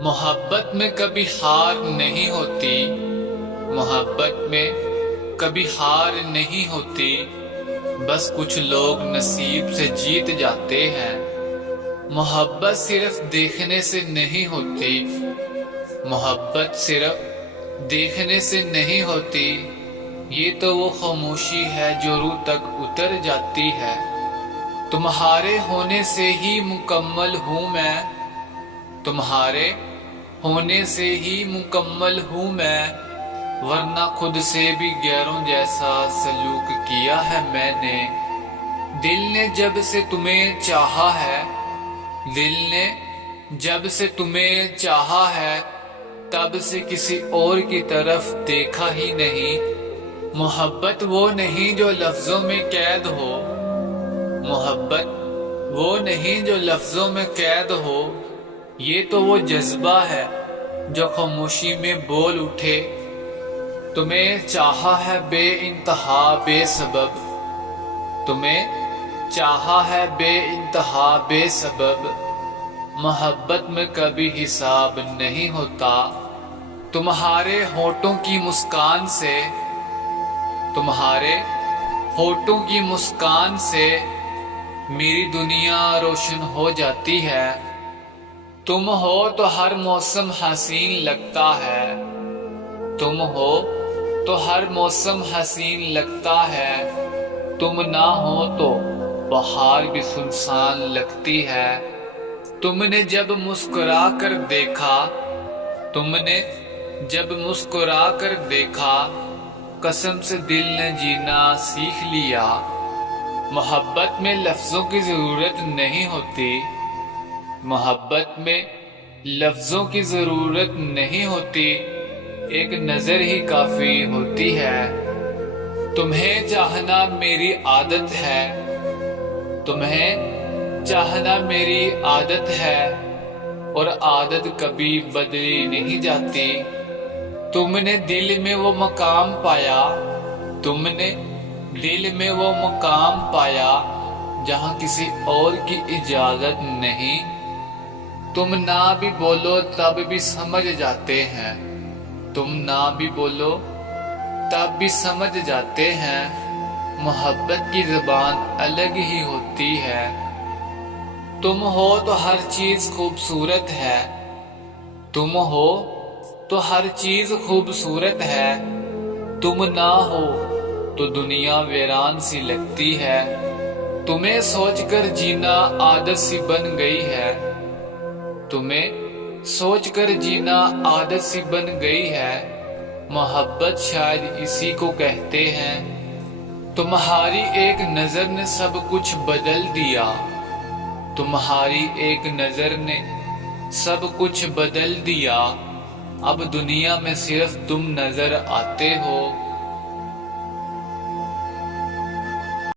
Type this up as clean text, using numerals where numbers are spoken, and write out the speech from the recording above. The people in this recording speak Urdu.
محبت میں کبھی ہار نہیں ہوتی، محبت میں کبھی ہار نہیں ہوتی، بس کچھ لوگ نصیب سے جیت جاتے ہیں۔ محبت صرف دیکھنے سے نہیں ہوتی، محبت صرف دیکھنے سے نہیں ہوتی، یہ تو وہ خاموشی ہے جو روح تک اتر جاتی ہے۔ تمہارے ہونے سے ہی مکمل ہوں میں، تمہارے ہونے سے ہی مکمل ہوں میں، ورنہ خود سے بھی غیروں جیسا سلوک کیا ہے میں نے۔ دل نے جب سے تمہیں چاہا ہے، دل نے جب سے تمہیں چاہا ہے، تب سے کسی اور کی طرف دیکھا ہی نہیں۔ محبت وہ نہیں جو لفظوں میں قید ہو، محبت وہ نہیں جو لفظوں میں قید ہو، یہ تو وہ جذبہ ہے جو خاموشی میں بول اٹھے۔ تمہیں چاہا ہے بے انتہا بے سبب، تمہیں چاہا ہے بے انتہا بے سبب، محبت میں کبھی حساب نہیں ہوتا۔ تمہارے ہونٹوں کی مسکان سے، تمہارے ہونٹوں کی مسکان سے میری دنیا روشن ہو جاتی ہے۔ تم ہو تو ہر موسم حسین لگتا ہے، تم ہو تو ہر موسم حسین لگتا ہے، تم نہ ہو تو بہار بھی سنسان لگتی ہے۔ تم نے جب مسکرا کر دیکھا، تم نے جب مسکرا کر دیکھا، قسم سے دل نے جینا سیکھ لیا۔ محبت میں لفظوں کی ضرورت نہیں ہوتی، محبت میں لفظوں کی ضرورت نہیں ہوتی، ایک نظر ہی کافی ہوتی ہے۔ تمہیں چاہنا میری عادت ہے، تمہیں چاہنا میری عادت ہے، اور عادت کبھی بدلی نہیں جاتی۔ تم نے دل میں وہ مقام پایا، تم نے دل میں وہ مقام پایا، جہاں کسی اور کی اجازت نہیں۔ تم نہ بھی بولو تب بھی سمجھ جاتے ہیں، تم نہ بھی بولو تب بھی سمجھ جاتے ہیں، محبت کی زبان الگ ہی ہوتی ہے۔ تم ہو تو ہر چیز خوبصورت ہے، تم ہو تو ہر چیز خوبصورت ہے، تم نہ ہو تو دنیا ویران سی لگتی ہے۔ تمہیں سوچ کر جینا عادت سی بن گئی ہے، تمہیں سوچ کر جینا عادت سی بن گئی ہے، محبت شاید اسی کو کہتے ہیں۔ تمہاری ایک نظر نے سب کچھ بدل دیا، تمہاری ایک نظر نے سب کچھ بدل دیا، اب دنیا میں صرف تم نظر آتے ہو۔